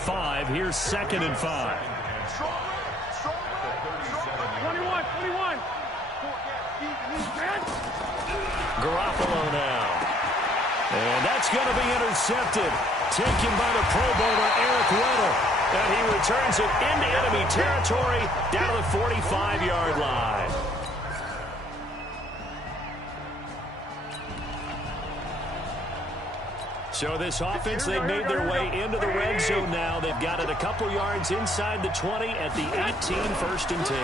5. Here's 2nd and 5. 21. Garoppolo now. And that's going to be intercepted. Taken by the Pro Bowler, Eric Weddle. And he returns it into enemy territory down to the 45-yard line. So this offense, they've made their way into the red zone now. They've got it a couple yards inside the 20 at the 18, 1st and 10.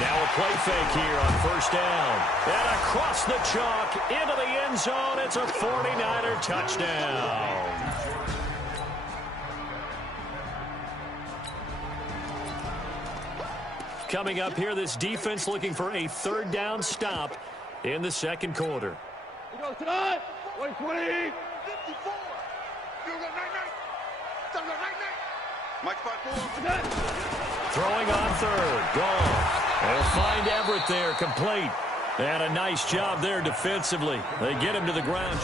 Now a play fake here on 1st down. And across the chalk into the end zone. It's a 49er touchdown. Coming up here, this defense looking for a 3rd down stop in the 2nd quarter. We go tonight. 120. 54. Mike 5-4. Throwing on 3rd. Gone. They'll find Everett there, complete. And a nice job there defensively. They get him to the ground.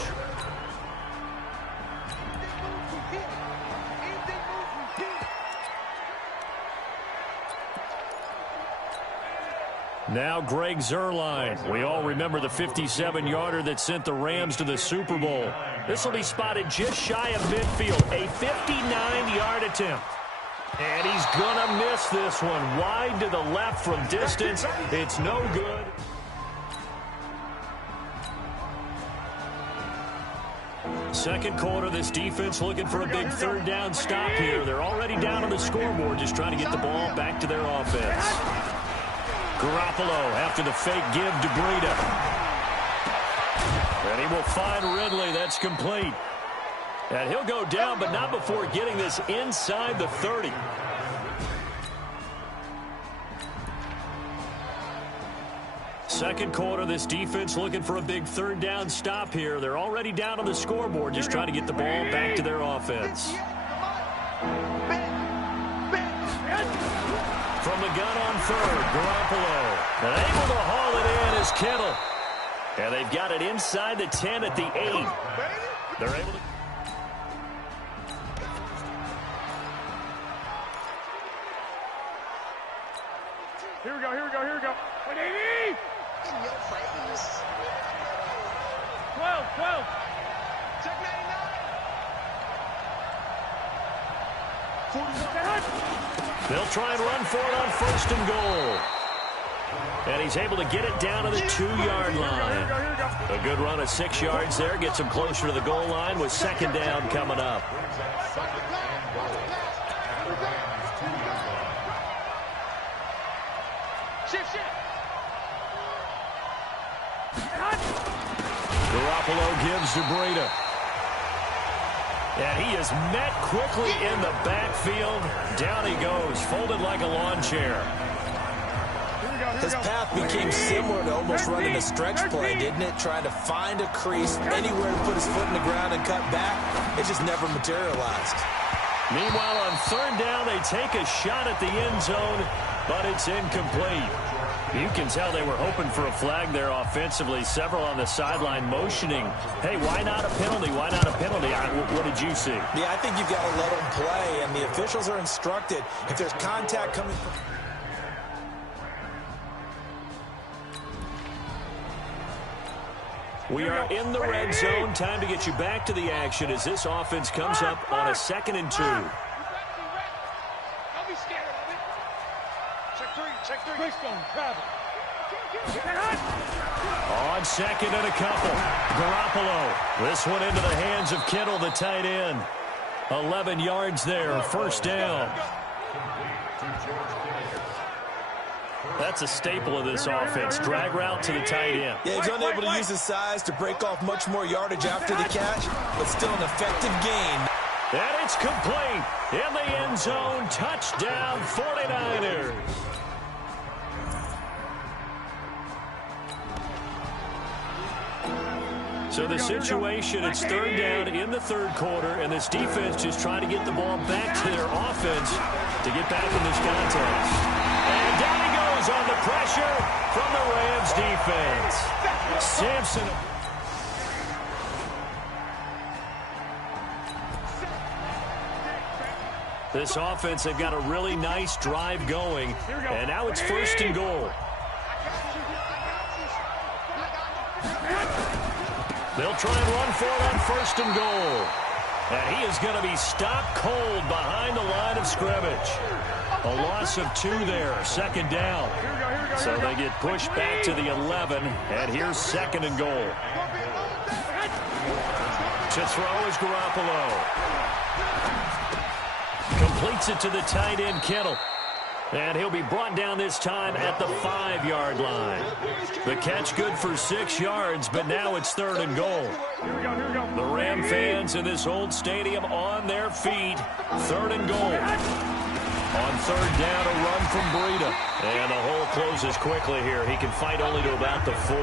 Now Greg Zuerlein. We all remember the 57-yarder that sent the Rams to the Super Bowl. This will be spotted just shy of midfield. A 59-yard attempt. And he's going to miss this one. Wide to the left from distance. It's no good. Second quarter, this defense looking for a big 3rd down stop here. They're already down on the scoreboard, just trying to get the ball back to their offense. Garoppolo after the fake give to Breida. And he will find Ridley. That's complete. And he'll go down, but not before getting this inside the 30. Second quarter, this defense looking for a big 3rd down stop here. They're already down on the scoreboard, just trying to get the ball back to their offense. From the gun on 3rd, Garoppolo. And able to haul it in is Kittle. And they've got it inside the 10 at the 8. They're able to... Here we go. 180. In your face. 12. Check 99. 40. They'll try and run for it on 1st and goal. And he's able to get it down to the 2-yard line. A good run of 6 yards there. Gets him closer to the goal line with 2nd down coming up. Garoppolo gives to Breida. And he is met quickly in the backfield. Down he goes, folded like a lawn chair. His path became similar to almost running a stretch play, didn't it? Trying to find a crease, anywhere to put his foot in the ground and cut back. It just never materialized. Meanwhile, on 3rd down, they take a shot at the end zone, but it's incomplete. You can tell they were hoping for a flag there offensively. Several on the sideline motioning, hey, why not a penalty? Why not a penalty? What did you see? Yeah, I think you've got to let them play, and the officials are instructed. If there's contact coming from... We are in the red zone. Time to get you back to the action as this offense comes up on a 2nd and 2. Don't be scared of it. Check 3. On 2nd and a couple. Garoppolo. This one into the hands of Kittle, the tight end. 11 yards there, 1st down. That's a staple of this offense. Drag route to the tight end. Yeah, he's unable to use his size to break off much more yardage after the catch, but still an effective gain. And it's complete. In the end zone. Touchdown, 49ers. So the situation, it's 3rd down in the 3rd quarter, and this defense just trying to get the ball back to their offense to get back in this contest. And down he goes on the pressure from the Rams defense. Sampson. This offense, they've got a really nice drive going, and now it's 1st and goal. They'll try and run for it on 1st and goal. And he is going to be stopped cold behind the line of scrimmage. A loss of 2 there, 2nd down. So they get pushed back to the 11, and here's 2nd and goal. To throw is Garoppolo. Completes it to the tight end, Kittle. And he'll be brought down this time at the 5-yard line. The catch good for 6 yards, but now it's 3rd and goal. The Ram fans in this old stadium on their feet. 3rd and goal. On 3rd down, a run from Breida. And the hole closes quickly here. He can fight only to about the 4.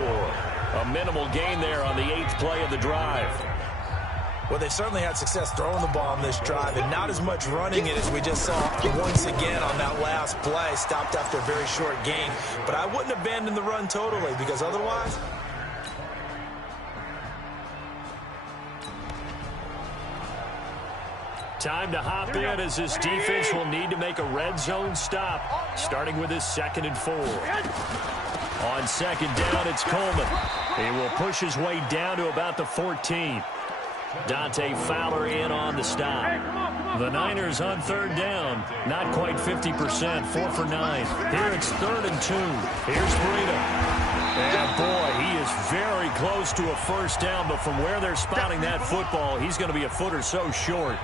A minimal gain there on the 8th play of the drive. Well, they've certainly had success throwing the ball on this drive, and not as much running it as we just saw once again on that last play. Stopped after a very short gain. But I wouldn't abandon the run totally, because otherwise... Time to hop in as this defense will need to make a red zone stop, starting with his 2nd and 4. On 2nd down, it's Coleman. He will push his way down to about the 14. Dante Fowler in on the stop. The Niners on 3rd down. Not quite 50%, 4 for 9. Here it's 3rd and 2. Here's Breida. And boy, he is very close to a 1st down, but from where they're spotting that football, he's going to be a foot or so short.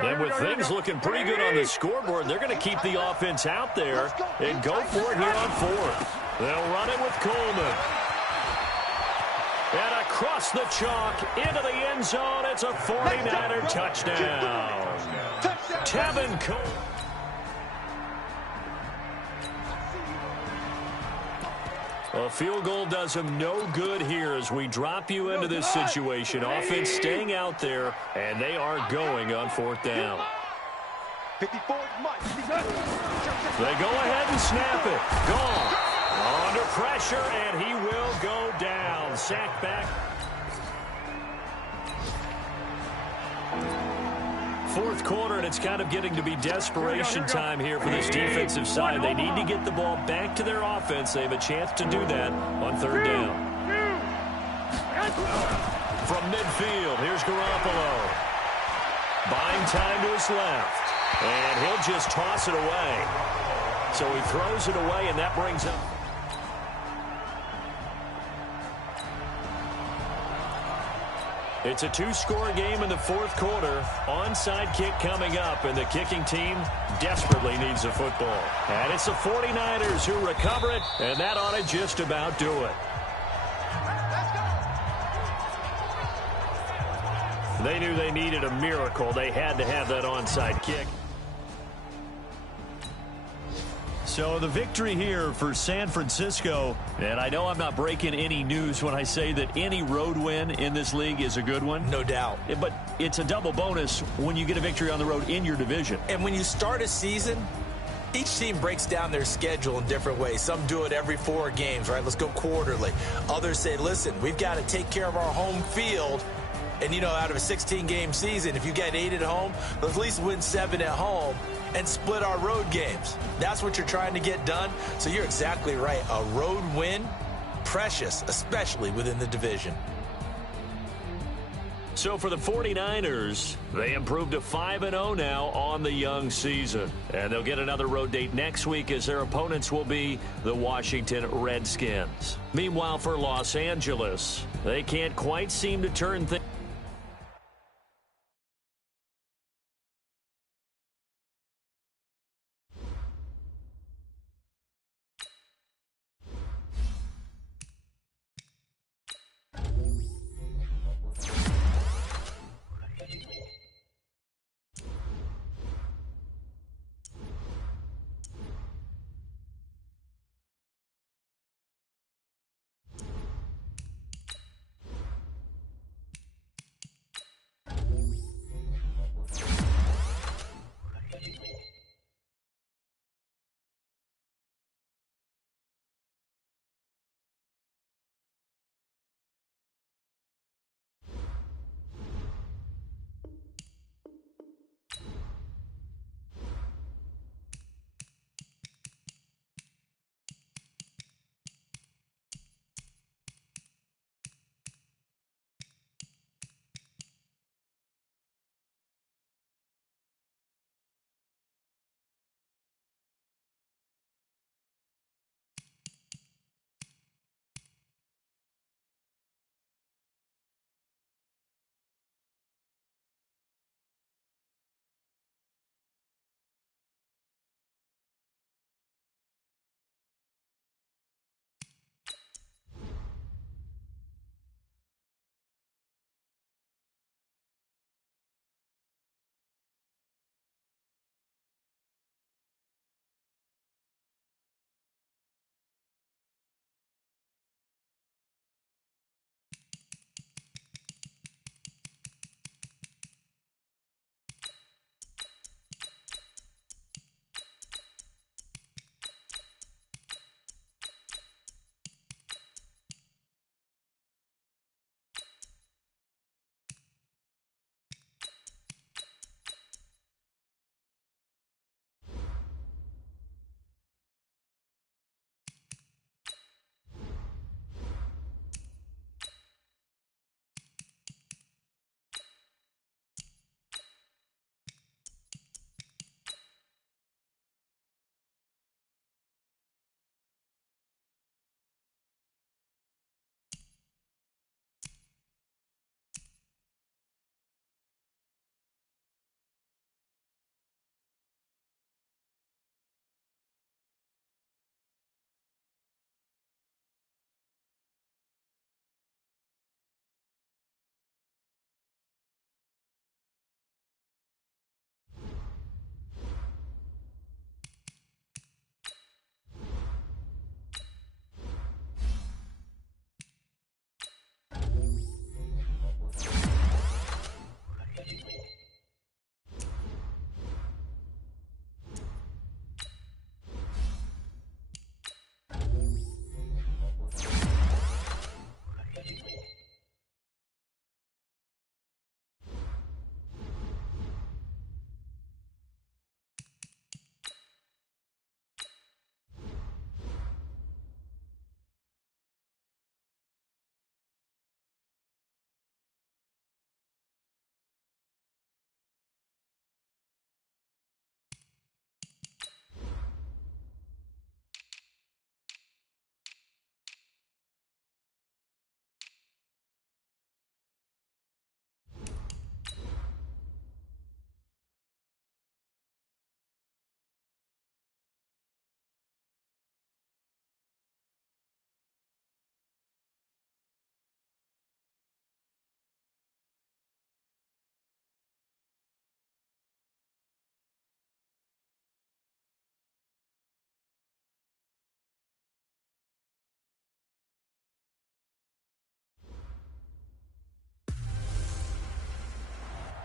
And with things looking pretty good on the scoreboard, they're going to keep the offense out there and go for it here on 4th. They'll run it with Coleman. And across the chalk into the end zone, it's a 49er touchdown. Tevin Coleman. A field goal does him no good here as we drop you into this situation. Offense staying out there, and they are going on 4th down. 54 Mike. They go ahead and snap it. Gone. Under pressure, and he will go down. Sacked back. 4th quarter, and it's kind of getting to be desperation time here for this defensive side. They need to get the ball back to their offense. They have a chance to do that on 3rd down. From midfield, here's Garoppolo. Buying time to his left. And he'll just toss it away. So he throws it away, and that brings up... It's a 2-score game in the 4th quarter. Onside kick coming up, and the kicking team desperately needs a football. And it's the 49ers who recover it, and that ought to just about do it. They knew they needed a miracle. They had to have that onside kick. So the victory here for San Francisco, and I know I'm not breaking any news when I say that any road win in this league is a good one. No doubt. But it's a double bonus when you get a victory on the road in your division. And when you start a season, each team breaks down their schedule in different ways. Some do it every 4 games, right? Let's go quarterly. Others say, listen, we've got to take care of our home field. And, you know, out of a 16-game season, if you get 8 at home, let's at least win 7 at home and split our road games. That's what you're trying to get done. So you're exactly right. A road win, precious, especially within the division. So for the 49ers, they improved to 5-0 now on the young season. And they'll get another road date next week as their opponents will be the Washington Redskins. Meanwhile, for Los Angeles, they can't quite seem to turn things.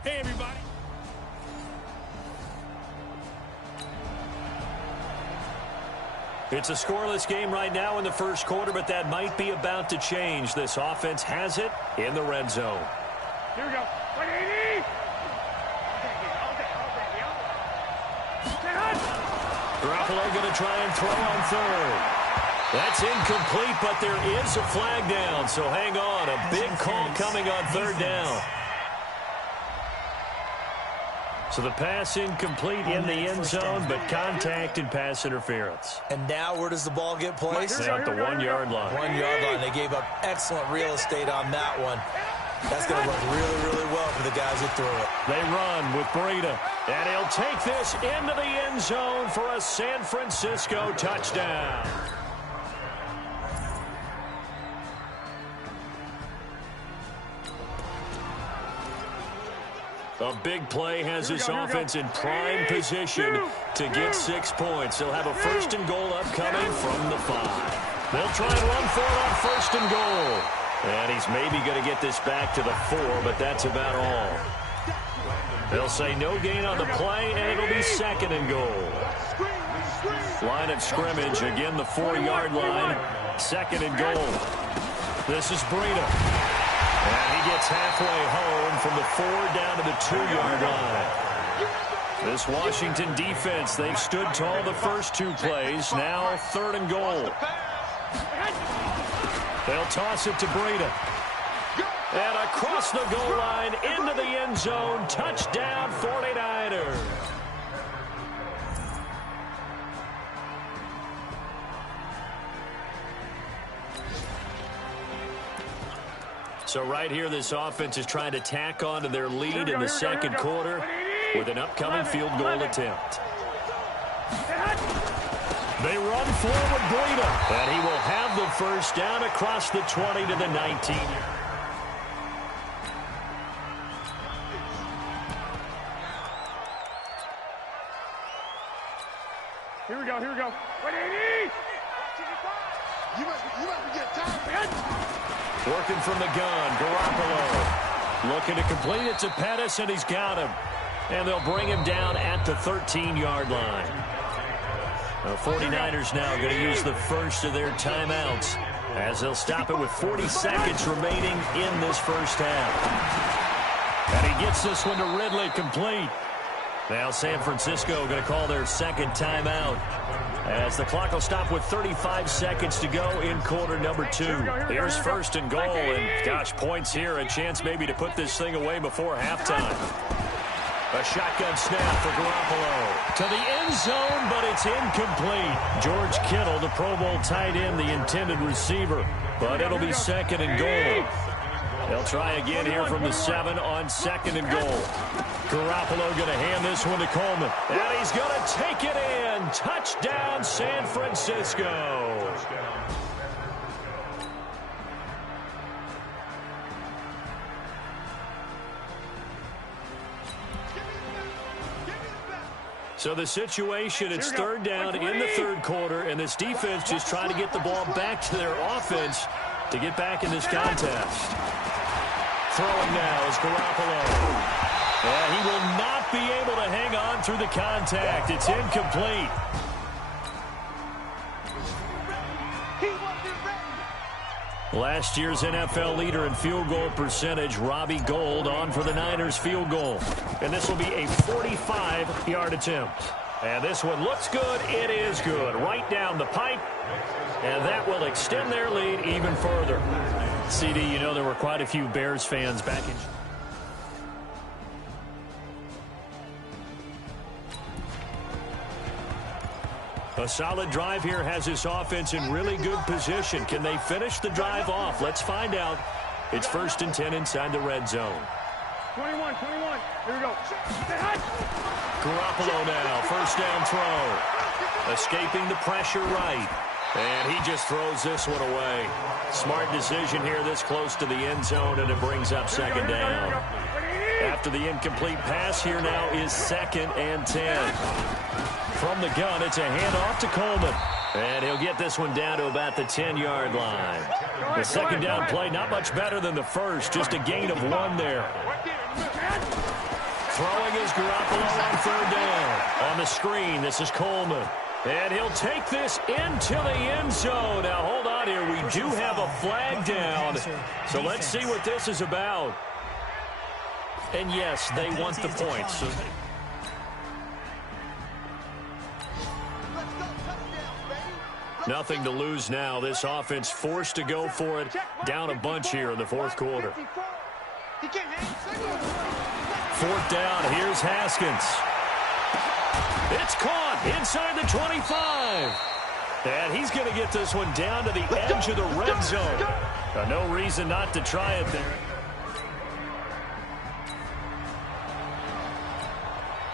Hey, everybody. It's a scoreless game right now in the first quarter, but that might be about to change. This offense has it in the red zone. Here we go. 180. Garoppolo going to try and throw on third. That's incomplete, but there is a flag down, so hang on. A big call coming on third down. So the pass incomplete in the end zone, but contact and pass interference. And now where does the ball get placed? At the 1 yard line. 1 yard line. They gave up excellent real estate on that one. That's going to work really, really well for the guys who threw it. They run with Breida, and he'll take this into the end zone for a San Francisco touchdown. A big play has his offense in prime position to get 6 points. They'll have a first and goal upcoming from the 5. They'll try and run for it on first and goal. And he's maybe going to get this back to the 4, but that's about all. They'll say no gain on the play, and it'll be second and goal. Line of scrimmage, again the 4 yard line. Second and goal. This is Breida. And he gets halfway home from the 4 down to the 2 yard line. This Washington defense, they've stood tall the first 2 plays. Now third and goal. They'll toss it to Breida. And across the goal line into the end zone. Touchdown 49ers. So right here, this offense is trying to tack on to their lead in the second quarter with an upcoming field goal attempt. They run forward Breida, and he will have the first down across the 20 to the 19. Here we go, here we go. 180! You might be getting tired. Working from the gun, Garoppolo. Looking to complete it to Pettis, and he's got him. And they'll bring him down at the 13 yard line. The 49ers now going to use the first of their timeouts as they'll stop it with 40 seconds remaining in this first half. And he gets this one to Ridley, complete. Now San Francisco going to call their second timeout as the clock will stop with 35 seconds to go in quarter number 2. Here's first and goal, and gosh, points here, a chance maybe to put this thing away before halftime. A shotgun snap for Garoppolo to the end zone, but it's incomplete. George Kittle, the Pro Bowl tight end, the intended receiver, but it'll be second and goal. They'll try again here from the 7 on second and goal. Garoppolo going to hand this one to Coleman. And he's going to take it in. Touchdown, San Francisco. So the situation, it's third down in the third quarter, and this defense just trying to get the ball back to their offense to get back in this contest. Throwing now is Garoppolo. And he will not be able to hang on through the contact. It's incomplete. Last year's NFL leader in field goal percentage, Robbie Gould, on for the Niners field goal. And this will be a 45-yard attempt. And this one looks good. It is good. Right down the pipe. And that will extend their lead even further. CD, you know there were quite a few Bears fans back in... A solid drive here has this offense in really good position. Can they finish the drive off? Let's find out. It's first and 10 inside the red zone. 21. Here we go. Garoppolo now, first down throw. Escaping the pressure right. And he just throws this one away. Smart decision here this close to the end zone, and it brings up second down. After the incomplete pass, here now is second and 10. From the gun, it's a handoff to Coleman. And he'll get this one down to about the 10-yard line. The second down play, not much better than the first, just a gain of 1 there. Throwing is Garoppolo on third down. On the screen, this is Coleman. And he'll take this into the end zone. Now, hold on here. We do have a flag down. So let's see what this is about. And, yes, they want the points. Nothing to lose now. This offense forced to go for it. Down a bunch here in the fourth quarter. Fourth down. Here's Haskins. It's caught inside the 25. And he's going to get this one down to the edge of the red zone. No reason not to try it there.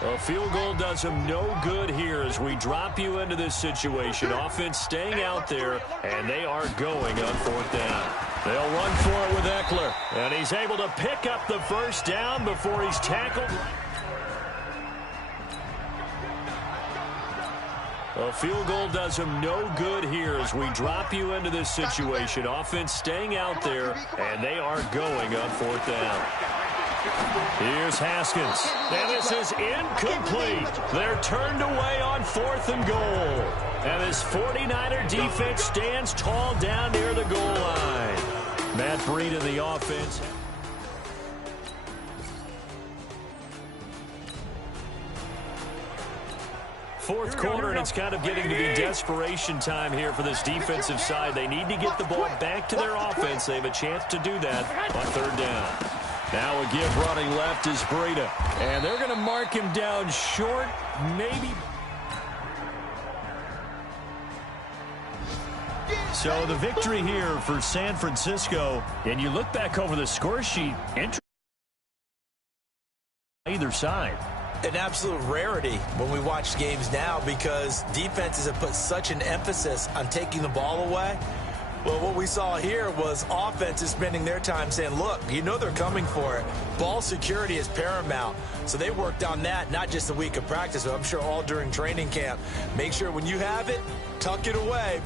A field goal does him no good here as we drop you into this situation. Offense staying out there, and they are going on fourth down. They'll run for it with Eckler, and he's able to pick up the first down before he's tackled. A field goal does him no good here as we drop you into this situation. Offense staying out there, and they are going on fourth down. Here's Haskins, and this is incomplete. They're turned away on fourth and goal. And this 49er defense stands tall down near the goal line. Matt Breida, the offense. Fourth quarter, and it's kind of getting to be desperation time here for this defensive side. They need to get the ball back to their offense. They have a chance to do that on third down. Now a give running left is Breida. And they're going to mark him down short, maybe. So the victory here for San Francisco. And you look back over the score sheet, either side. An absolute rarity when we watch games now because defenses have put such an emphasis on taking the ball away. Well, what we saw here was offenses spending their time saying, look, you know they're coming for it. Ball security is paramount. So they worked on that, not just a week of practice, but I'm sure all during training camp. Make sure when you have it, tuck it away.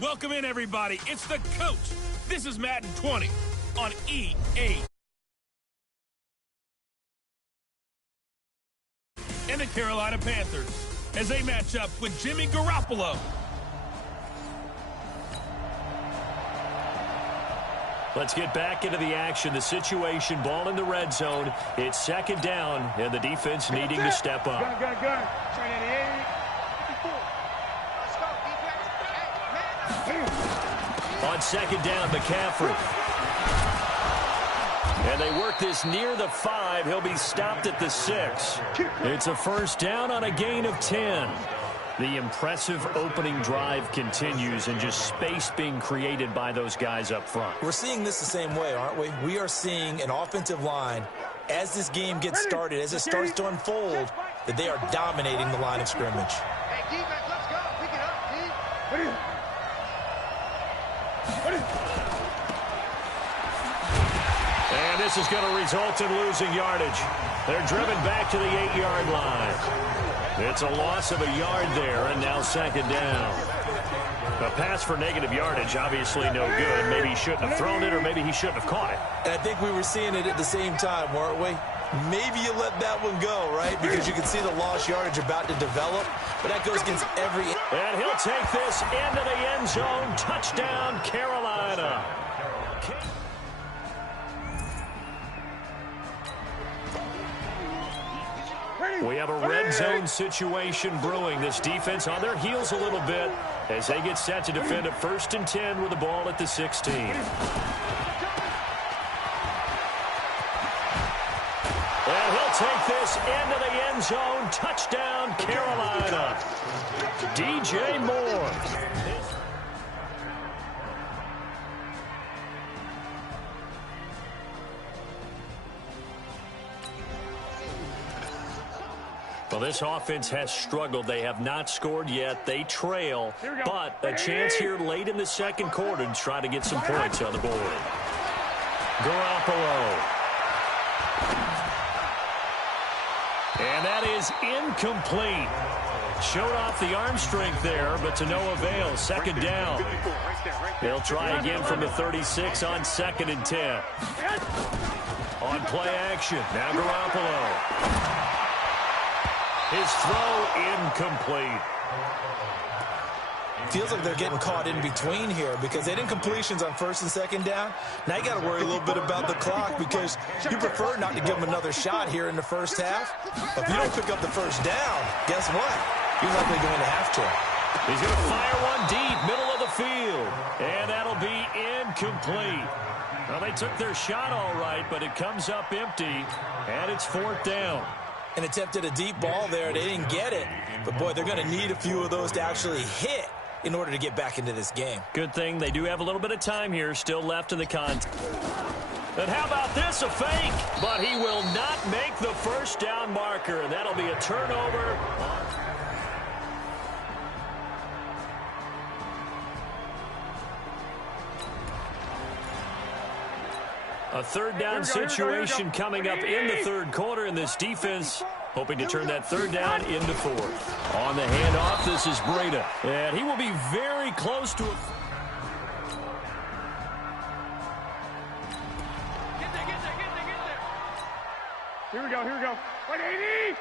Welcome in, everybody. It's the coach. This is Madden 20 on EA. And the Carolina Panthers as they match up with Jimmy Garoppolo. Let's get back into the action. The situation, ball in the red zone. It's second down, and the defense needing to step up. Gun. Turn in the 84. Let's go, defense. Hey, man. On second down, McCaffrey. And they work this near the 5. He'll be stopped at the 6. It's a first down on a gain of 10. The impressive opening drive continues, and just space being created by those guys up front. We're seeing this the same way, aren't we? We are seeing an offensive line, as this game gets started, as it starts to unfold, that they are dominating the line of scrimmage. Hey, defense, let's go. Pick it up, D. And this is going to result in losing yardage. They're driven back to the 8-yard line. It's a loss of a yard there, and now second down. A pass for negative yardage, obviously no good. Maybe he shouldn't have thrown it, or maybe he shouldn't have caught it. And I think we were seeing it at the same time, weren't we? Maybe you let that one go, right? Because you can see the lost yardage about to develop, but that goes against every... And he'll take this into the end zone. Touchdown, Carolina. We have a red zone situation brewing. This defense on their heels a little bit as they get set to defend a 1st and 10 with the ball at the 16. And he'll take this into the end zone. Touchdown, Carolina. DJ Moore. Well, this offense has struggled. They have not scored yet. They trail, but a chance here late in the second quarter to try to get some points on the board. Garoppolo. And that is incomplete. Showed off the arm strength there, but to no avail. Second down. They'll try again from the 36 on 2nd and 10. On play action. Now Garoppolo. His throw incomplete. Feels like they're getting caught in between here because they didn't completions on 1st and 2nd down. Now you got to worry a little bit about the clock because you prefer not to give them another shot here in the first half. But if you don't pick up the first down, guess what? You're likely going to have to. He's going to fire one deep, middle of the field. And that'll be incomplete. Well, they took their shot all right, but it comes up empty, and it's 4th down. And attempted a deep ball there. They didn't get it. But, boy, they're going to need a few of those to actually hit in order to get back into this game. Good thing they do have a little bit of time here still left in the contest. And how about this, a fake? But he will not make the first down marker, and that'll be a turnover. A third down situation coming up in the third quarter, and this defense hoping to turn that third down into 4th. On the handoff, this is Breda, and he will be very close to it. Get there. Here we go. 180.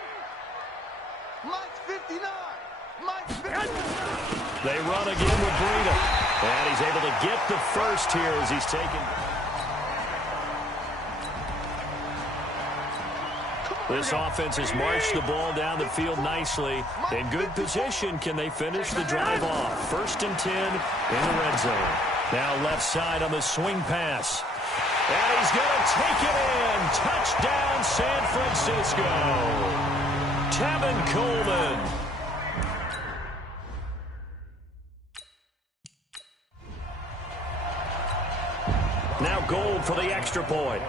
Mike's 59. Mike's 59. They run again with Breda, and he's able to get the first here as he's taken. This offense has marched the ball down the field nicely. In good position, can they finish the drive off? 1st and 10 in the red zone. Now left side on the swing pass. And he's going to take it in. Touchdown, San Francisco. Tevin Coleman. Now Gold for the extra point.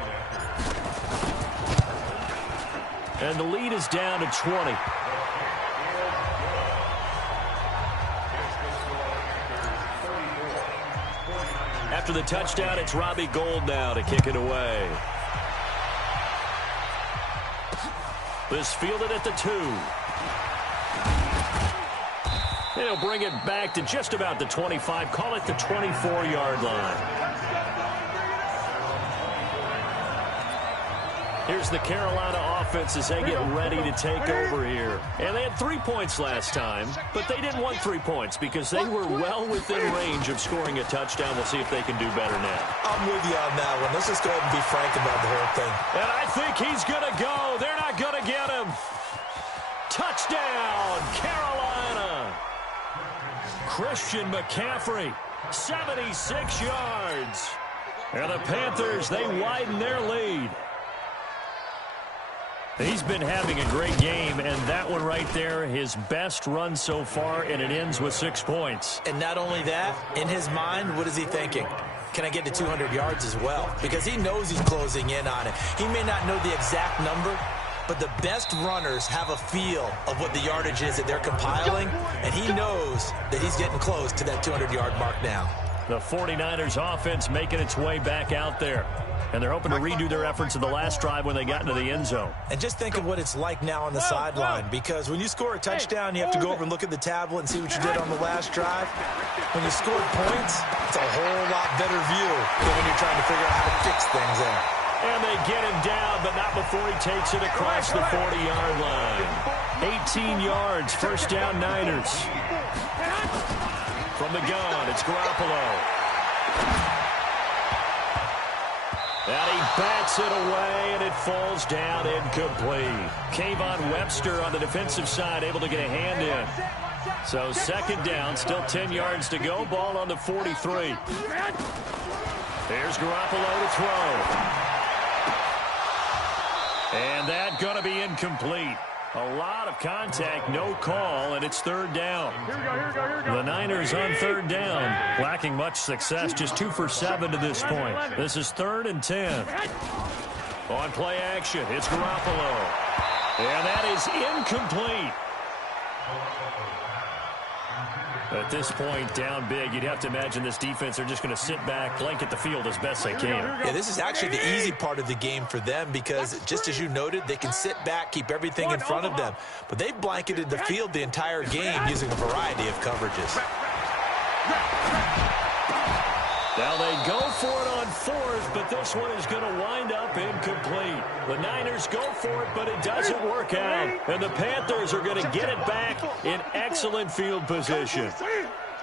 And the lead is down to 20. After the touchdown, it's Robbie Gould now to kick it away. This fielded at the 2. He'll bring it back to just about the 25. Call it the 24-yard line. Here's the Carolina offense as they get ready to take over here. And they had 3 points last time, but they didn't want 3 points because they were well within range of scoring a touchdown. We'll see if they can do better now. I'm with you on that one. Let's just go ahead and be frank about the whole thing. And I think he's going to go. They're not going to get him. Touchdown, Carolina. Christian McCaffrey, 76 yards. And the Panthers, they widen their lead. He's been having a great game, and that one right there, his best run so far, and it ends with 6 points. And not only that, in his mind, what is he thinking? Can I get to 200 yards as well? Because he knows he's closing in on it. He may not know the exact number, but the best runners have a feel of what the yardage is that they're compiling, and he knows that he's getting close to that 200-yard mark now. The 49ers offense making its way back out there. And they're hoping to redo their efforts in the last drive when they got into the end zone. And just think of what it's like now on the sideline, because when you score a touchdown, you have to go over and look at the tablet and see what you did on the last drive. When you scored points, it's a whole lot better view than when you're trying to figure out how to fix things there. And they get him down, but not before he takes it across the 40-yard line. 18 yards, first down Niners. From the gun, it's Garoppolo. And he bats it away, and it falls down incomplete. Kayvon Webster on the defensive side able to get a hand in. So second down, still 10 yards to go. Ball on the 43. Here's Garoppolo to throw. And that going to be incomplete. A lot of contact, no call, and it's third down. The Niners on third down, lacking much success, just 2 for 7 to this point. This is 3rd and 10. On play action, it's Garoppolo. And that is incomplete. At this point, down big, you'd have to imagine this defense, they're just going to sit back, blanket the field as best they can. Yeah, this is actually the easy part of the game for them because, just as you noted, they can sit back, keep everything in front of them. But they've blanketed the field the entire game using a variety of coverages. Now they go for it on 4th, but this one is going to wind up incomplete. The Niners go for it, but it doesn't work out. And the Panthers are going to get it back in excellent field position.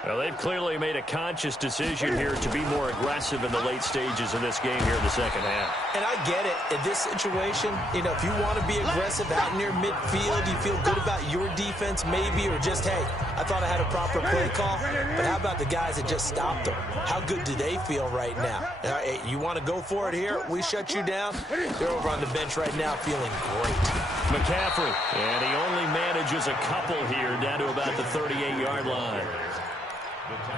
Well, they've clearly made a conscious decision here to be more aggressive in the late stages of this game here in the second half. And I get it. In this situation, you know, if you want to be aggressive out near midfield, you feel good about your defense maybe, or just, hey, I thought I had a proper play call. But how about the guys that just stopped them? How good do they feel right now? You want to go for it here? We shut you down? They're over on the bench right now feeling great. McCaffrey, and he only manages a couple here down to about the 38-yard line.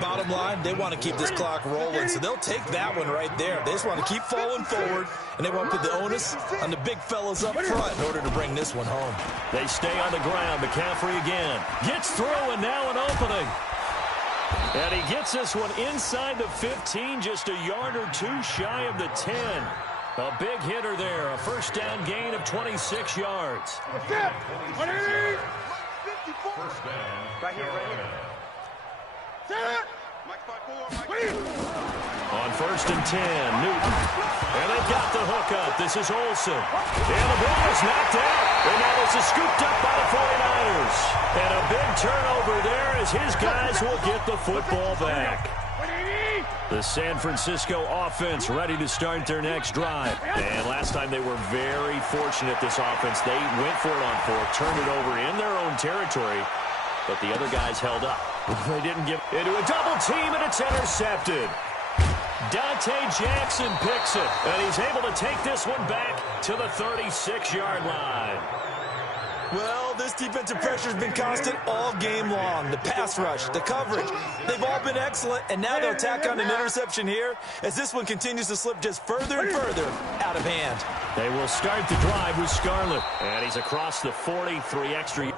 Bottom line, they want to keep this clock rolling, so they'll take that one right there. They just want to keep falling forward, and they want to put the onus on the big fellas up front in order to bring this one home. They stay on the ground. McCaffrey again. Gets through, and now an opening. And he gets this one inside the 15, just a yard or two shy of the 10. A big hitter there. A first down gain of 26 yards. First down. Right here. On first and 10, Newton. And they've got the hookup. This is Olsen. And the ball is knocked out. And now this is scooped up by the 49ers. And a big turnover there as his guys will get the football back. The San Francisco offense ready to start their next drive. And last time they were very fortunate, this offense. They went for it on 4th, turned it over in their own territory. But the other guys held up. They didn't get into a double team, and it's intercepted. Dante Jackson picks it, and he's able to take this one back to the 36-yard line. Well, this defensive pressure has been constant all game long. The pass rush, the coverage, they've all been excellent, and now they'll tack on an interception here as this one continues to slip just further and further out of hand. They will start the drive with Scarlett, and he's across the 43 extra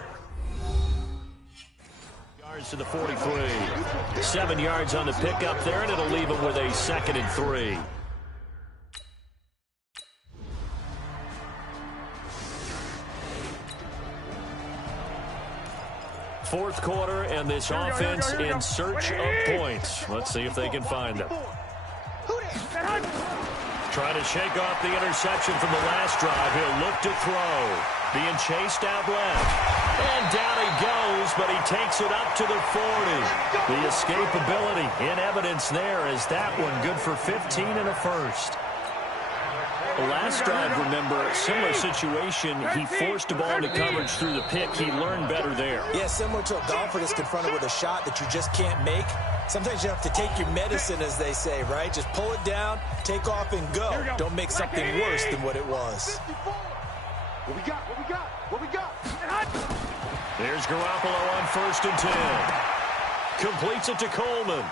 to the 43. 7 yards on the pickup there, and it'll leave him with a 2nd and 3. Fourth quarter, and this offense in search of points. Let's see if they can find them. Trying to shake off the interception from the last drive. He'll look to throw. Being chased out left. And down he goes, but he takes it up to the 40. The escapability in evidence there as that one good for 15 and a first. The last drive, remember, similar situation. He forced the ball into coverage through the pick. He learned better there. Yeah, similar to a golfer that's confronted with a shot that you just can't make. Sometimes you have to take your medicine, as they say, right? Just pull it down, take off, and go. Don't make something worse than what it was. What we got? What we got? What we got? There's Garoppolo on 1st and 10. Completes it to Coleman.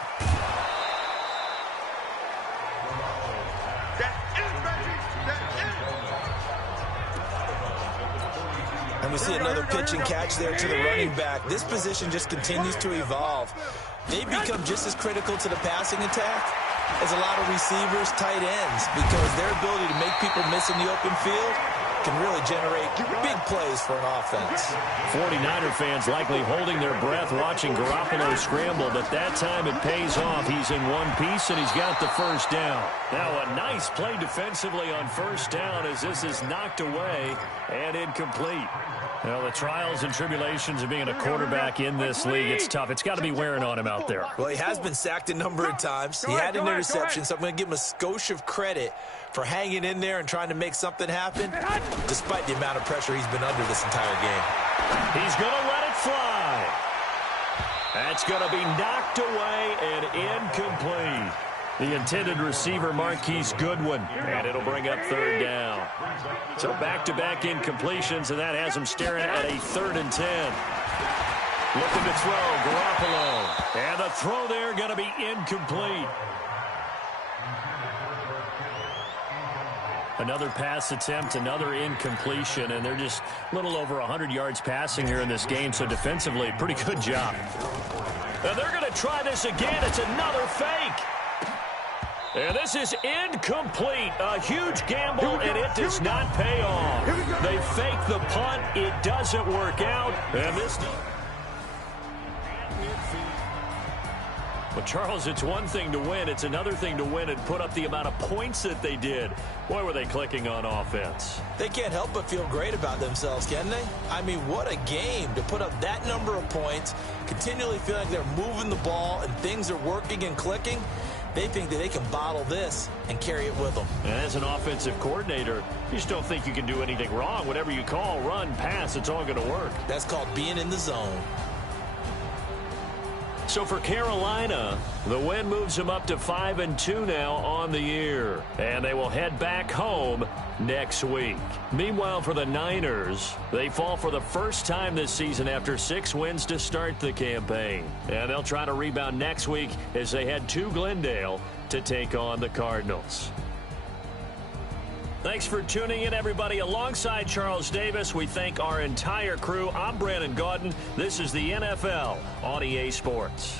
And we see another pitch and catch there to the running back. This position just continues to evolve. They become just as critical to the passing attack as a lot of receivers, tight ends, because their ability to make people miss in the open field can really generate big plays for an offense. 49er fans likely holding their breath watching Garoppolo scramble, but that time it pays off. He's in one piece, and he's got the first down. Now a nice play defensively on first down as this is knocked away and incomplete. Well, the trials and tribulations of being a quarterback in this league, it's tough. It's got to be wearing on him out there. Well, he has been sacked a number of times. He had an interception, so I'm going to give him a skosh of credit for hanging in there and trying to make something happen, despite the amount of pressure he's been under this entire game. He's going to let it fly. That's going to be knocked away and incomplete. The intended receiver, Marquise Goodwin, and it'll bring up 3rd down. So back-to-back incompletions, and that has him staring at a 3rd and 10. Looking to throw, Garoppolo. And the throw there going to be incomplete. Another pass attempt, another incompletion, and they're just a little over 100 yards passing here in this game, so defensively, pretty good job. Now they're going to try this again. It's another fake. And this is incomplete. A huge gamble, and it does not pay off. They fake the punt. It doesn't work out. And this... But, Charles, it's one thing to win. It's another thing to win and put up the amount of points that they did. Boy, were they clicking on offense. They can't help but feel great about themselves, can they? I mean, what a game to put up that number of points, continually feeling like they're moving the ball and things are working and clicking. They think that they can bottle this and carry it with them. And as an offensive coordinator, you just don't think you can do anything wrong. Whatever you call, run, pass, it's all going to work. That's called being in the zone. So for Carolina, the win moves them up to 5-2 now on the year. And they will head back home next week. Meanwhile, for the Niners, they fall for the first time this season after 6 wins to start the campaign. And they'll try to rebound next week as they head to Glendale to take on the Cardinals. Thanks for tuning in, everybody. Alongside Charles Davis, we thank our entire crew. I'm Brandon Gaudin. This is the NFL on EA Sports.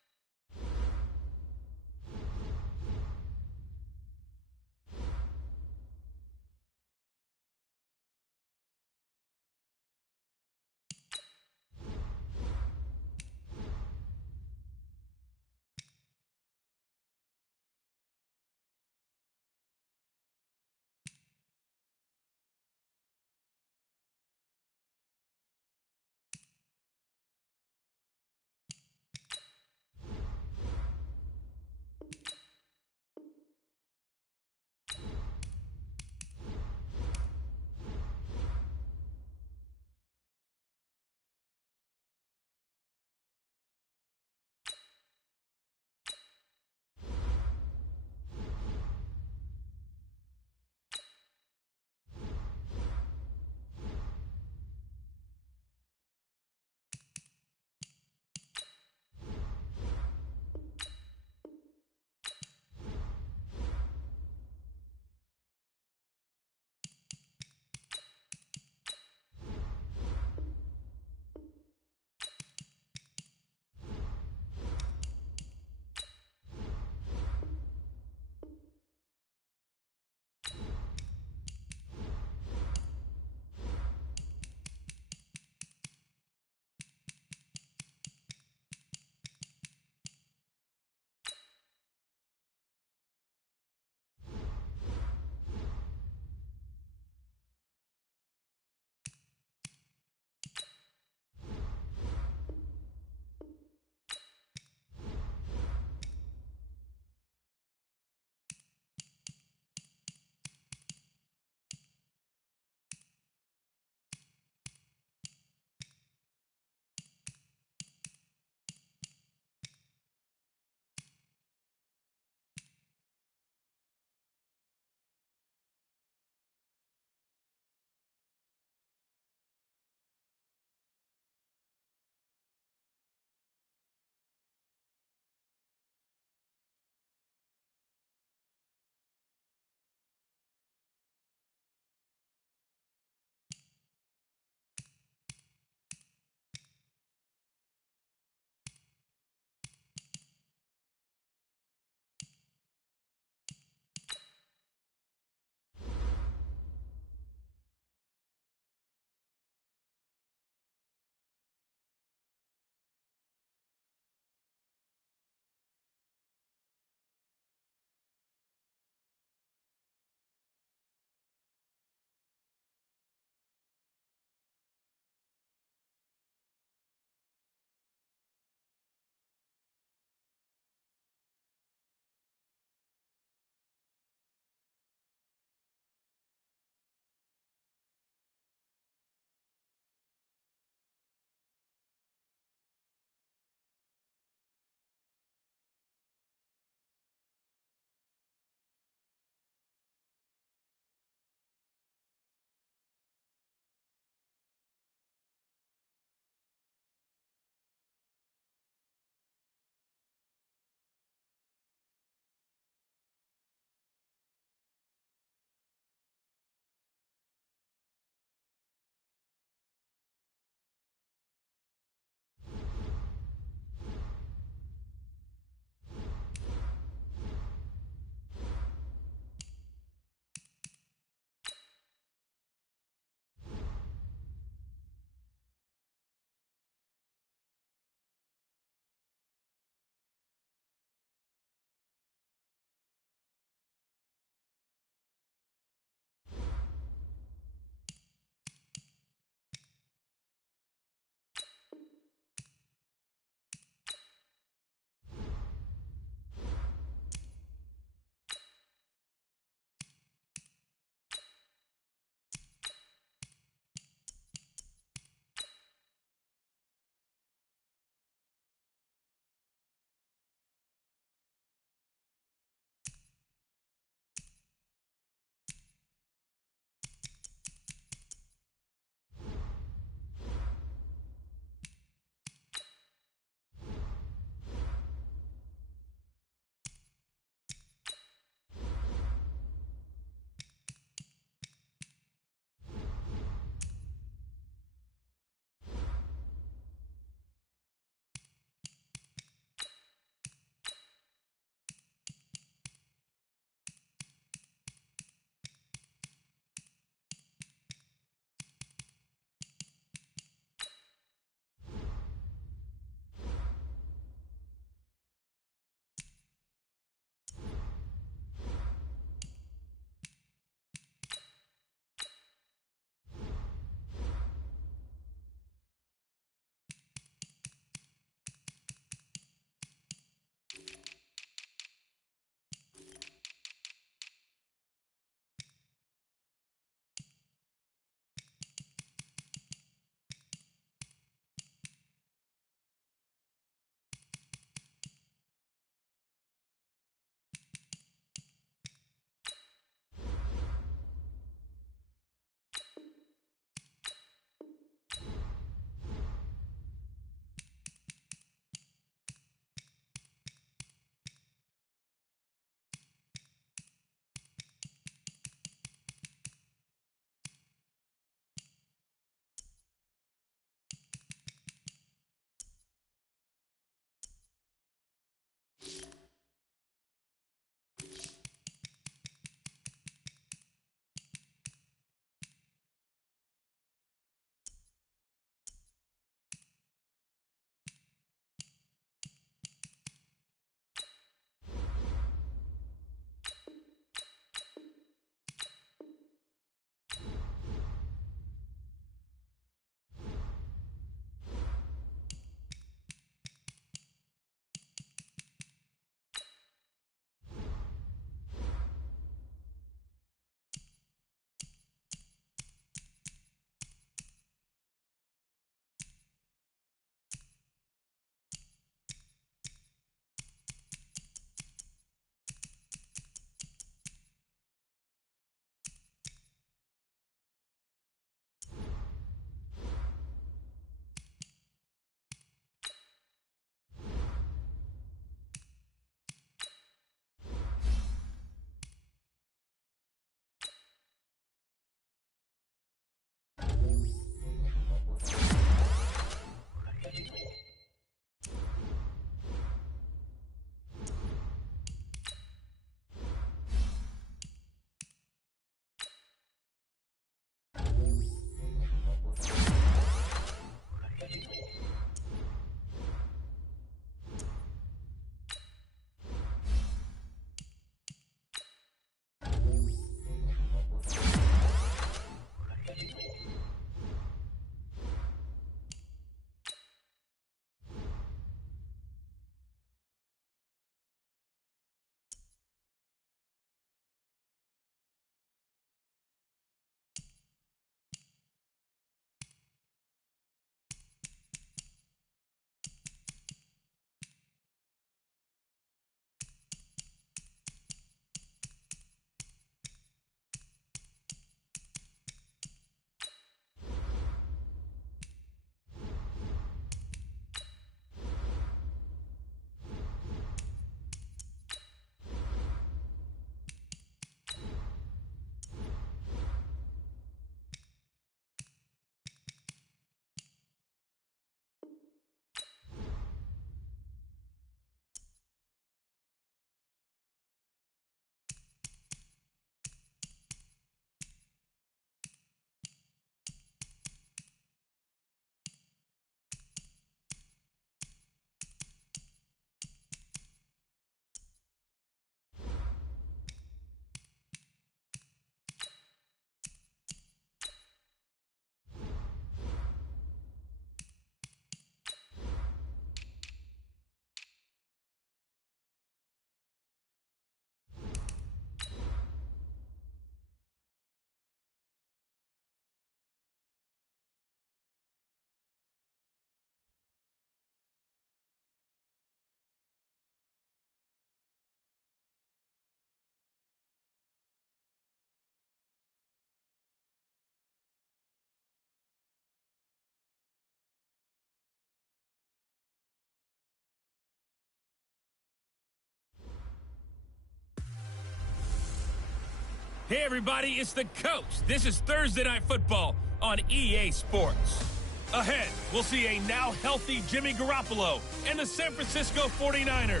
Hey, everybody, it's the coach. This is Thursday Night Football on EA Sports. Ahead, we'll see a now healthy Jimmy Garoppolo and the San Francisco 49ers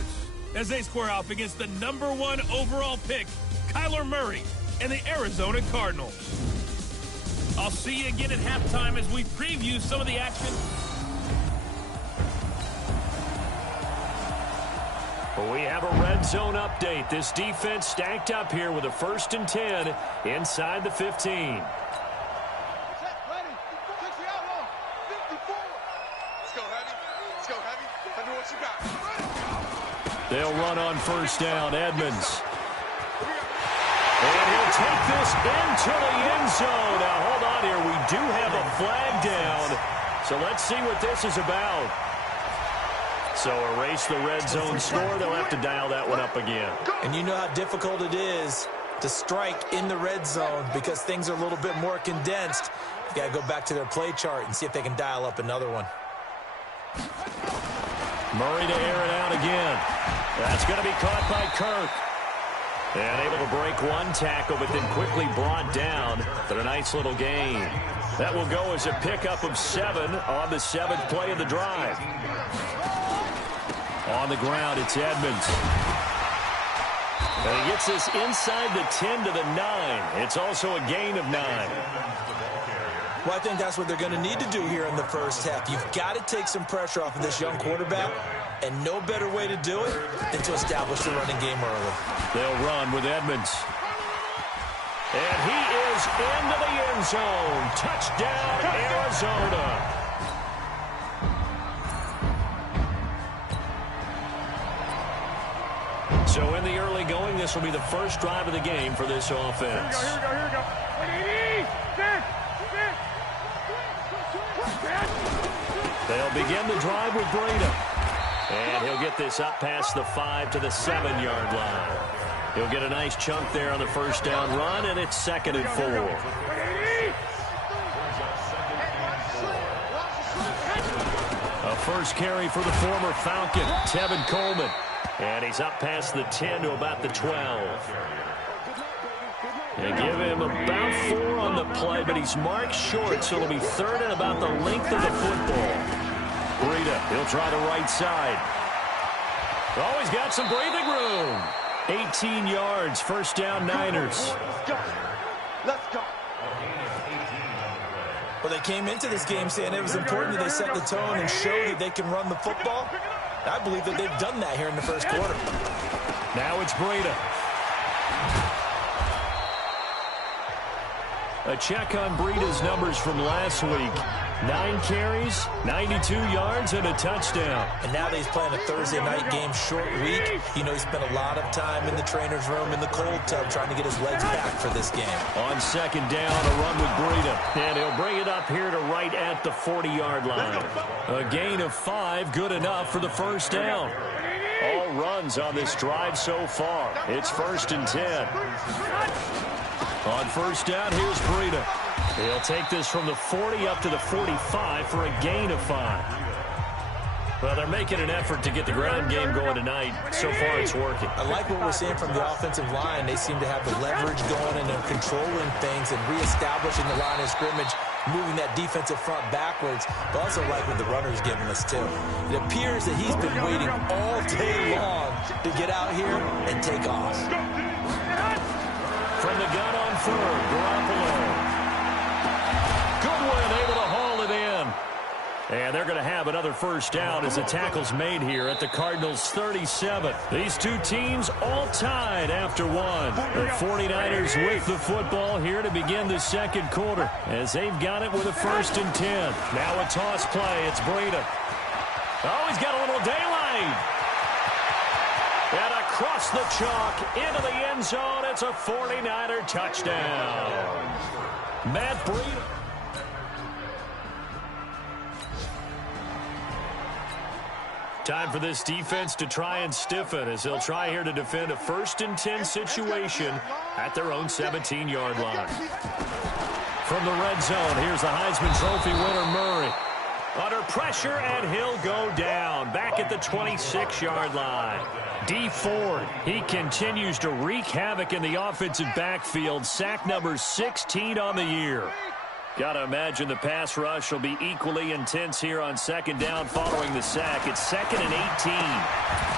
as they square off against the #1 overall pick, Kyler Murray, and the Arizona Cardinals. I'll see you again at halftime as we preview some of the action. We have a red zone update. This defense stacked up here with a 1st and 10 inside the 15. They'll run on 1st down. Edmonds. And he'll take this into the end zone. Now, hold on here. We do have a flag down. So let's see what this is about. So erase the red zone score. They'll have to dial that one up again. And you know how difficult it is to strike in the red zone because things are a little bit more condensed. You got to go back to their play chart and see if they can dial up another one. Murray to air it out again. That's going to be caught by Kirk. And able to break one tackle, but then quickly brought down. But a nice little gain. That will go as a pickup of 7 on the 7th play of the drive. On the ground, it's Edmonds. And he gets this inside the 10 to the 9. It's also a gain of 9. Well, I think that's what they're going to need to do here in the first half. You've got to take some pressure off of this young quarterback, and no better way to do it than to establish the running game early. They'll run with Edmonds. And he is into the end zone. Touchdown, Arizona. So in the early going, this will be the first drive of the game for this offense. Here we go. They'll begin the drive with Breda. And he'll get this up past the 5 to the 7-yard line. He'll get a nice chunk there on the 1st down run, and it's 2nd and 4. A first carry for the former Falcon, Tevin Coleman. And he's up past the 10 to about the 12. They give him about 4 on the play, but he's marked short, so it'll be 3rd and about the length of the football. Breda, he'll try the right side. Oh, he's got some breathing room. 18 yards, 1st down, Niners. Let's go. Well, they came into this game saying it was important that they set the tone and show that they can run the football. I believe that they've done that here in the first quarter. Now it's Breda. A check on Breda's numbers from last week. 9 carries, 92 yards, and a touchdown. And now that he's playing a Thursday night game, short week, you know he spent a lot of time in the trainer's room in the cold tub trying to get his legs back for this game. On 2nd down, a run with Breda. And he'll bring it up here to right at the 40-yard line. A gain of 5, good enough for the 1st down. All runs on this drive so far. It's 1st and 10. On 1st down, here's Breda. He'll take this from the 40 up to the 45 for a gain of 5. Well, they're making an effort to get the ground game going tonight. So far, it's working. I like what we're seeing from the offensive line. They seem to have the leverage going, and they're controlling things and reestablishing the line of scrimmage, moving that defensive front backwards. But also like what the runner's giving us, too. It appears that he's been waiting all day long to get out here and take off. From the gun on 3rd, Garoppolo. Goodwin able to haul it in. And they're going to have another 1st down as the tackle's made here at the Cardinals' 37. These two teams all tied after 1. The 49ers with the football here to begin the 2nd quarter as they've got it with a 1st and 10. Now a toss play. It's Breda. Oh, he's got a little daylight. And across the chalk into the end zone. It's a 49er touchdown. Matt Breda. Time for this defense to try and stiffen as they'll try here to defend a 1st and 10 situation at their own 17-yard line. From the red zone, here's the Heisman Trophy winner, Murray. Under pressure, and he'll go down. Back at the 26-yard line. D. Ford, he continues to wreak havoc in the offensive backfield. Sack number 16 on the year. Got to imagine the pass rush will be equally intense here on second down following the sack. It's 2nd and 18.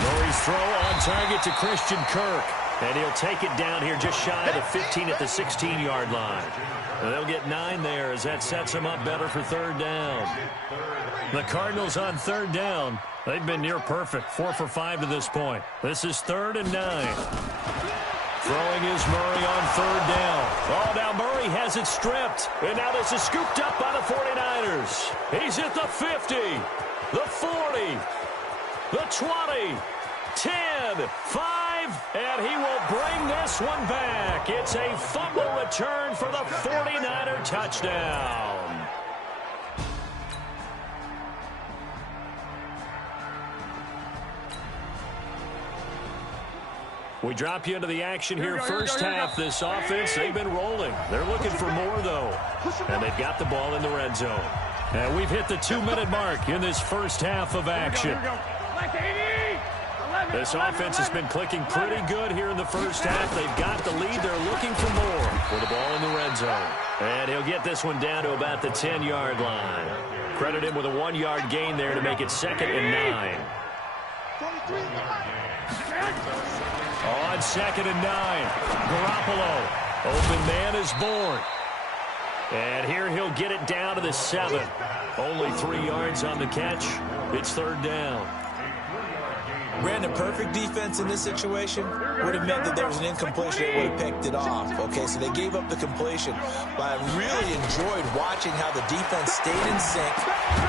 Murray's throw on target to Christian Kirk. And he'll take it down here just shy of the 15 at the 16-yard line. And they'll get 9 there as that sets them up better for third down. The Cardinals on third down. They've been near perfect, 4 for 5 to this point. This is 3rd and 9. Throwing is Murray on third down. Oh, now Murray has it stripped. And now this is scooped up by the 49ers. He's at the 50, the 40, the 20, 10, 5, and he will bring this one back. It's a fumble return for the 49er touchdown. We drop you into the action here. First half, this offense, they've been rolling. They're looking for more, though. And they've got the ball in the red zone. And we've hit the 2-minute mark in this first half of action. This offense has been clicking pretty good here in the first half. They've got the lead. They're looking for more with the ball in the red zone. And he'll get this one down to about the 10-yard line. Credit him with a 1-yard gain there to make it 2nd and 9. On 2nd and 9, Garoppolo. Open man is born. And here he'll get it down to the 7. Only 3 yards on the catch. It's third down. Brandon, perfect defense in this situation would have meant that there was an incompletion that would have picked it off. Okay, so they gave up the completion. But I really enjoyed watching how the defense stayed in sync,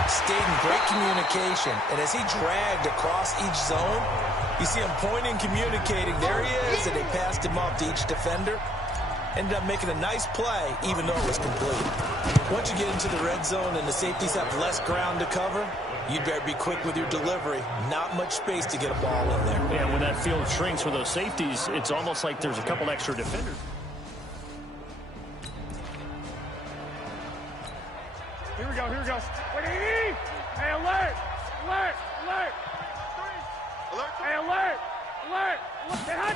stayed in great communication. And as he dragged across each zone, you see him pointing, communicating. There he is, and they passed him off to each defender. Ended up making a nice play, even though it was complete. Once you get into the red zone and the safeties have less ground to cover, you'd better be quick with your delivery. Not much space to get a ball in there. Yeah, when that field shrinks with those safeties, it's almost like there's a couple extra defenders. Here we go, here we go. Wait, hey, alert! Alert! Alert! Alert! Hey, alert! Alert! Hey, hot!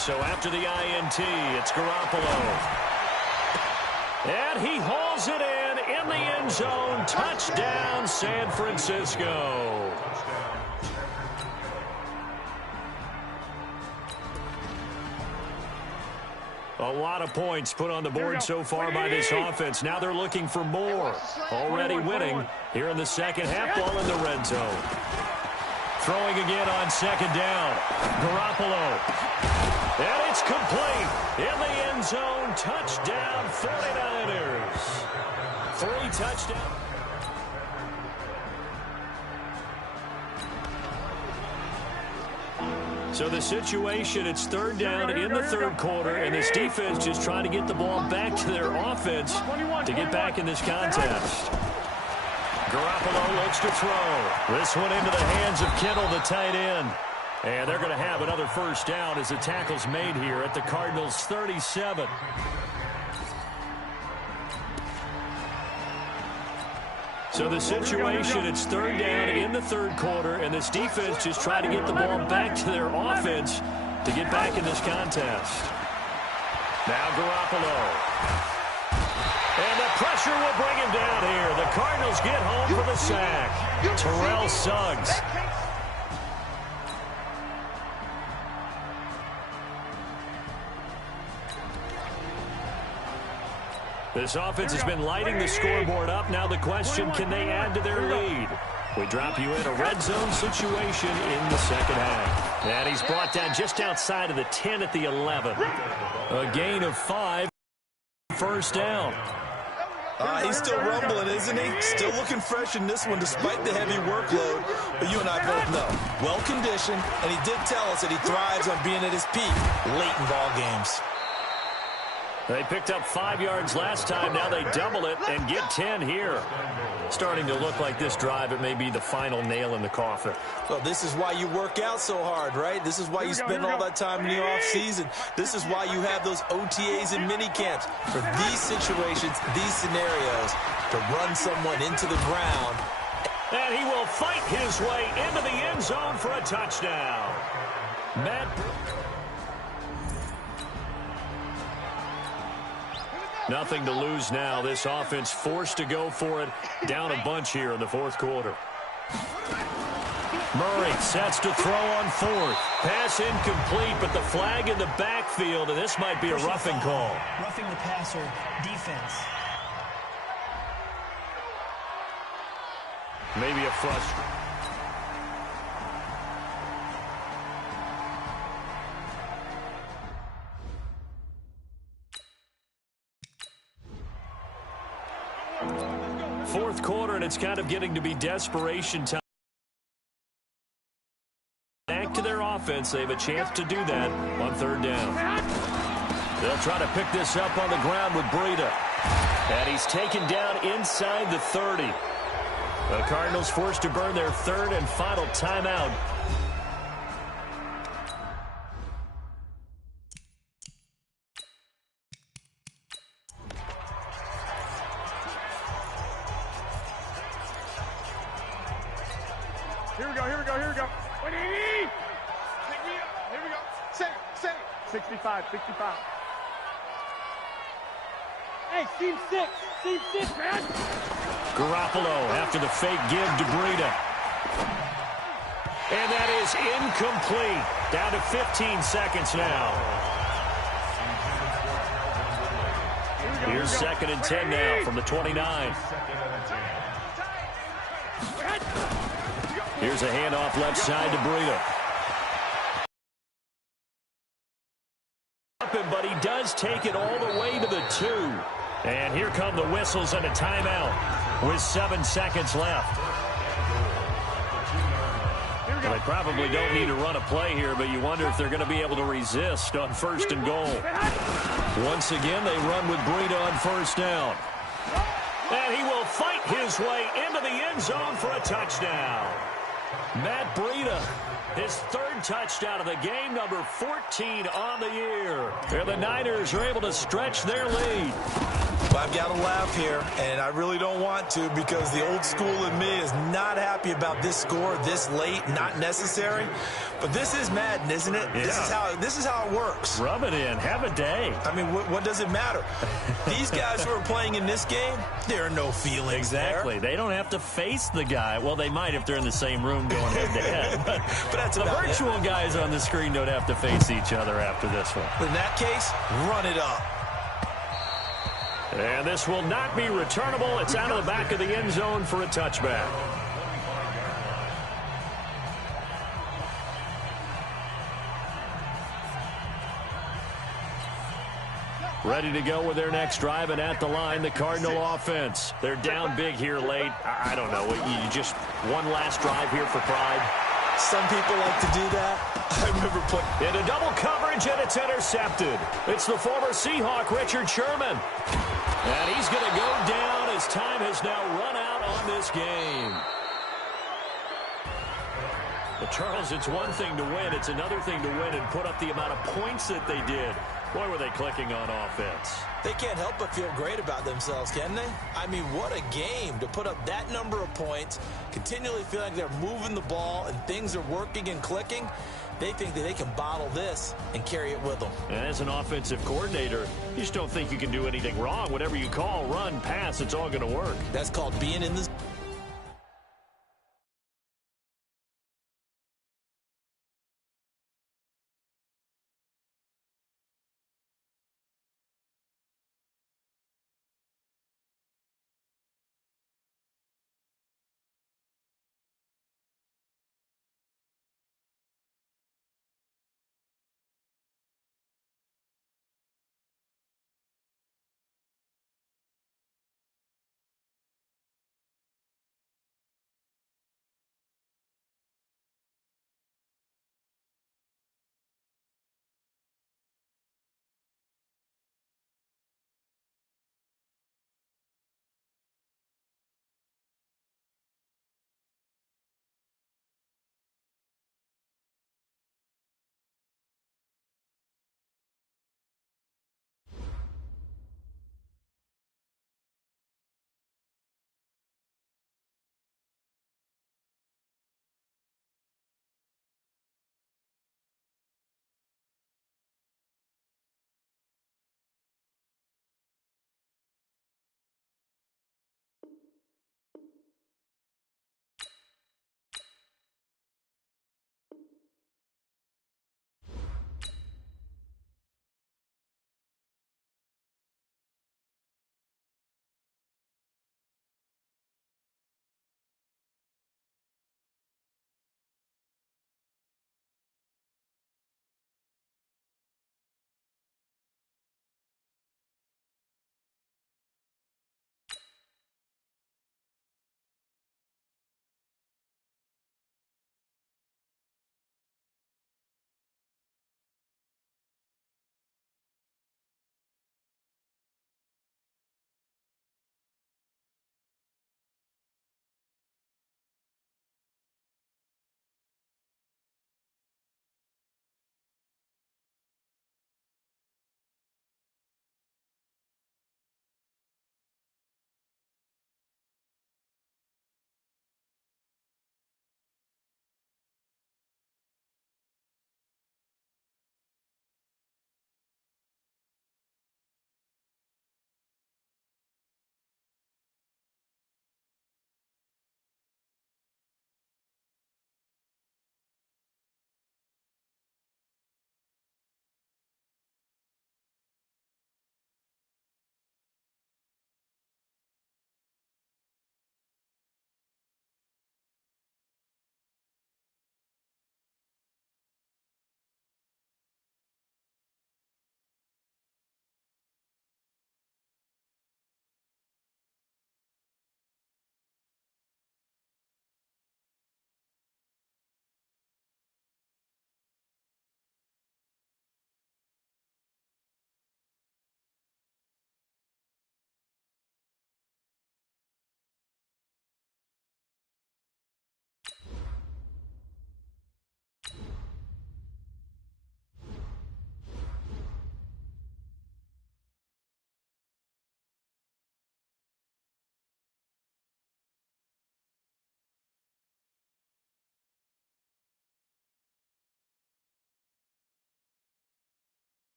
So after the INT, it's Garoppolo. And he hauls it in the end zone. Touchdown, San Francisco. A lot of points put on the board so far by this offense. Now they're looking for more. Already winning here in the second half, ball in the red zone. Throwing again on second down. Garoppolo. And it's complete. In the end zone, touchdown 49ers. 3 touchdowns. So the situation, it's third down in the third quarter, and this defense just trying to get the ball back to their offense to get back in this contest. Garoppolo looks to throw. This one into the hands of Kittle, the tight end. And they're going to have another first down as the tackle's made here at the Cardinals' 37. So the situation, it's third down in the third quarter, and this defense just trying to get the ball back to their offense to get back in this contest. Now Garoppolo. And the pressure will bring him down here. The Cardinals get home for the sack. Terrell Suggs. This offense has been lighting the scoreboard up. Now the question, can they add to their lead? We drop you in a red zone situation in the second half. And he's brought down just outside of the 10 at the 11. A gain of 5. First down. He's still rumbling, isn't he? Still looking fresh in this one despite the heavy workload. But you and I both know, well-conditioned, and he did tell us that he thrives on being at his peak late in ball games. They picked up 5 yards last time. Now they double it and get 10 here. Starting to look like this drive, it may be the final nail in the coffin. Well, this is why you work out so hard, right? This is why you spend all that time in the offseason. This is why you have those OTAs and mini camps. For these situations, these scenarios, to run someone into the ground. And he will fight his way into the end zone for a touchdown. Nothing to lose now. This offense forced to go for it. Down a bunch here in the fourth quarter. Murray sets to throw on fourth. Pass incomplete, but the flag in the backfield, and this might be a roughing call. Roughing the passer, defense. Maybe a frustration. Fourth quarter, and it's kind of getting to be desperation time. Back to their offense. They have a chance to do that on third down. They'll try to pick this up on the ground with Breida. And he's taken down inside the 30. The Cardinals forced to burn their third and final timeout. Here we go. What do you need? Pick me up. Here we go. Say it. 65. Hey, seam six, man. Garoppolo after the fake give to Breida. And that is incomplete. Down to 15 seconds now. Here's 2nd and 10 now from the 29. Here's a handoff left side to Breida. But he does take it all the way to the 2. And here come the whistles and a timeout with 7 seconds left. Well, they probably don't need to run a play here, but you wonder if they're going to be able to resist on 1st and goal. Once again, they run with Breida on 1st down. And he will fight his way into the end zone for a touchdown. Matt Breida, his 3rd touchdown of the game, number 14 on the year. And the Niners are able to stretch their lead. Well, I've got to laugh here, and I really don't want to because the old school in me is not happy about this score this late, not necessary. But this is Madden, isn't it? Yeah. This is how it works. Rub it in. Have a day. I mean, what does it matter? These guys who are playing in this game, there are no feelings Exactly. there. They don't have to face the guy. Well, they might if they're in the same room going head-to-head. But that's the virtual guys on the screen don't have to face each other after this one. In that case, run it up. And this will not be returnable. It's out of the back of the end zone for a touchback. Ready to go with their next drive, and at the line, the Cardinal offense. They're down big here late. I don't know. You just one last drive here for pride. Some people like to do that. I remember putting into double coverage, and it's intercepted. It's the former Seahawk, Richard Sherman. And he's going to go down as time has now run out on this game. But, Charles, it's one thing to win. It's another thing to win and put up the amount of points that they did. Boy, were they clicking on offense. They can't help but feel great about themselves, can they? I mean, what a game to put up that number of points, continually feel like they're moving the ball and things are working and clicking. They think that they can bottle this and carry it with them. And as an offensive coordinator, you just don't think you can do anything wrong. Whatever you call, run, pass, it's all going to work. That's called being in the